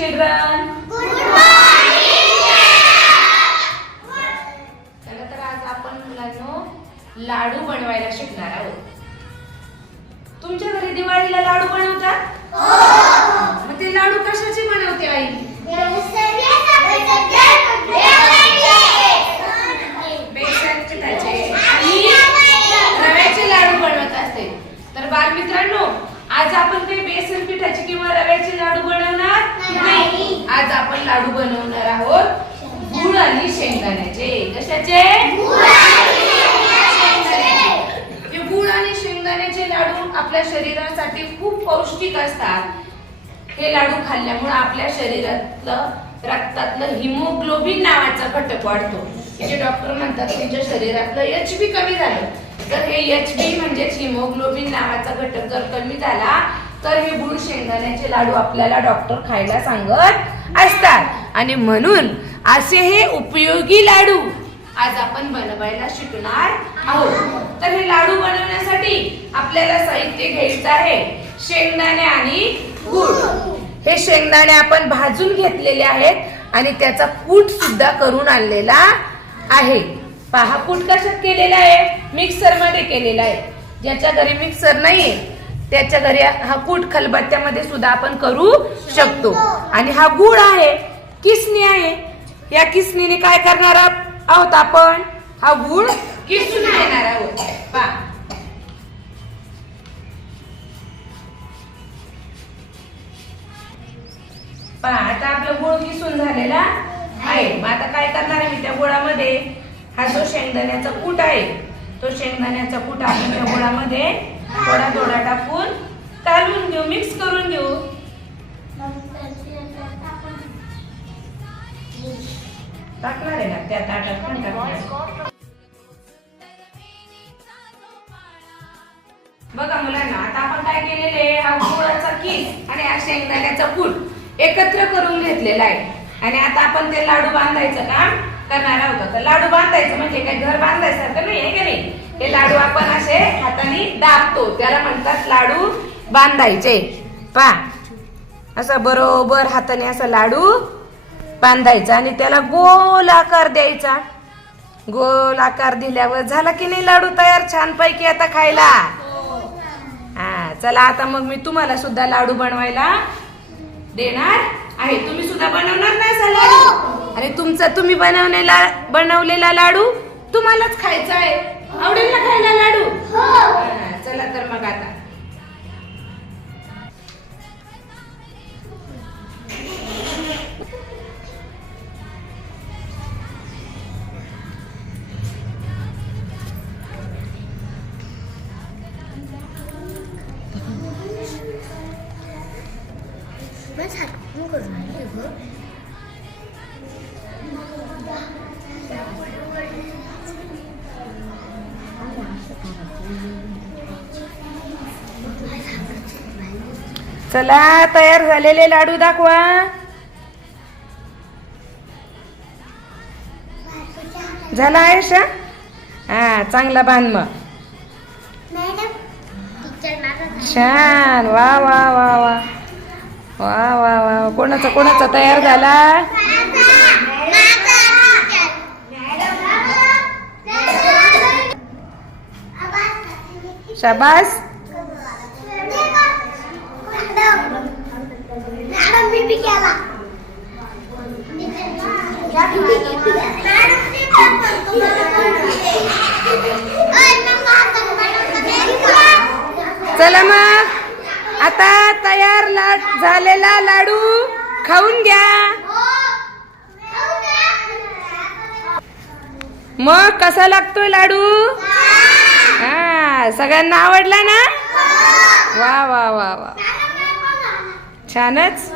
children. चला तर आज आपण मुलांनो लाडू बनवायला शिकणार आहोत. तुमच्या घरी दिवाळीला लाडू बनवतात? हो. मग ते लाडू कशाचे बनवते आई? बेसन पिठाचे आणि रव्याचे लाडू बनवत असते. तर बालमित्रांनो, आज आपण काही बेसन पिठाचे किंवा रव्याचे लाडू बनवणार नाही. आज आपण लाडू बनवणार आहोत गुळ आणि शेंगदाण्याचे. कशाचे? गुळ आणि शेंगदाण्याचे लाडू आपल्या शरीरासाठी खूप पौष्टिक असतात. हे लाडू खाल्ल्यामुळे आपल्या शरीरातलं रक्तातलं हिमोग्लोबिन नावाचा घटक वाढतो. जे डॉक्टर म्हणतात तुमच्या शरीरातलं एचबी कमी झालं, तर हे एचबी म्हणजेच हिमोग्लोबिन नावाचा घटक जर कमी झाला तर हे गुळ शेंगदाण्याचे लाडू आपल्याला डॉक्टर खायला सांगत असतात. आणि म्हणून असे हे उपयोगी लाडू आज आपण बनवायला शिकणार आहोत. तर हे लाडू बनवण्यासाठी आपल्याला साहित्य घ्यायचं आहे शेंगदाणे आणि गुळ. हे शेंगदाणे आपण भाजून घेतलेले आहेत आणि त्याचा कूट सुद्धा करून आणलेला आहे. पहा कूट कशात केलेला आहे? मिक्सर मध्ये केलेला आहे. ज्याच्या घरी मिक्सर नाहीये त्याच्या घरी हा कूट खलबत्त्यामध्ये सुद्धा आपण करू शकतो. आणि हा गुळ आहे, किसणी आहे. या किसणीने काय करणार आहोत आपण? हा गुळ किसून घेणार आहोत. पहा पहा आता आपलं गुळ किसून झालेला आहे. मग आता काय करणार आहे मी त्या गुळामध्ये हा जो शेंगदाण्याचा कूट आहे तो शेंगदाण्याचा कूट आपण त्या गुळामध्ये थोडा थोडा टाकून कालवून घेऊ, मिक्स करून घेऊ. टाकणार आहे ना त्या ताटात पण टाकणार. बघा मुलांना, आता आपण काय केलेले, हा गुळाचा किस आणि हा शेंगदाण्याचा कूट एकत्र करून घेतलेला आहे. आणि आता आपण ते लाडू बांधायचं काम करणार आहोत. तर लाडू बांधायचं म्हणजे काय घर बांधायसारखं नाही आहे की नाही. हे लाडू आपण असे हाताने दाबतो, त्याला म्हणतात लाडू बांधायचे. पहा असं बरोबर हाताने असा लाडू बांधायचा आणि त्याला गोल आकार द्यायचा. गोल आकार दिल्यावर झाला की नाही लाडू तयार छान पैकी आता खायला. हा चला आता मग मी तुम्हाला सुद्धा लाडू बनवायला देणार आहे. तुम्ही सुद्धा बनवणार नाही लाडू आणि तुमचा तुम्ही बनवलेला लाडू तुम्हालाच खायचा आहे. आवडेल ना खायला लाडू? चला तर मग आता चला तयार झालेले लाडू दाखवा. झाला आयुष्य? हा चांगला बांध मग. छान. वा वा वा वा वा वा वा. कोणाचा तयार झाला? शाबास. चला मग आता तयार झालेला लाडू खाऊन घ्या. मग कसा लागतोय लाडू? हा सगळ्यांना आवडला ना? वा वा वा वा छानच.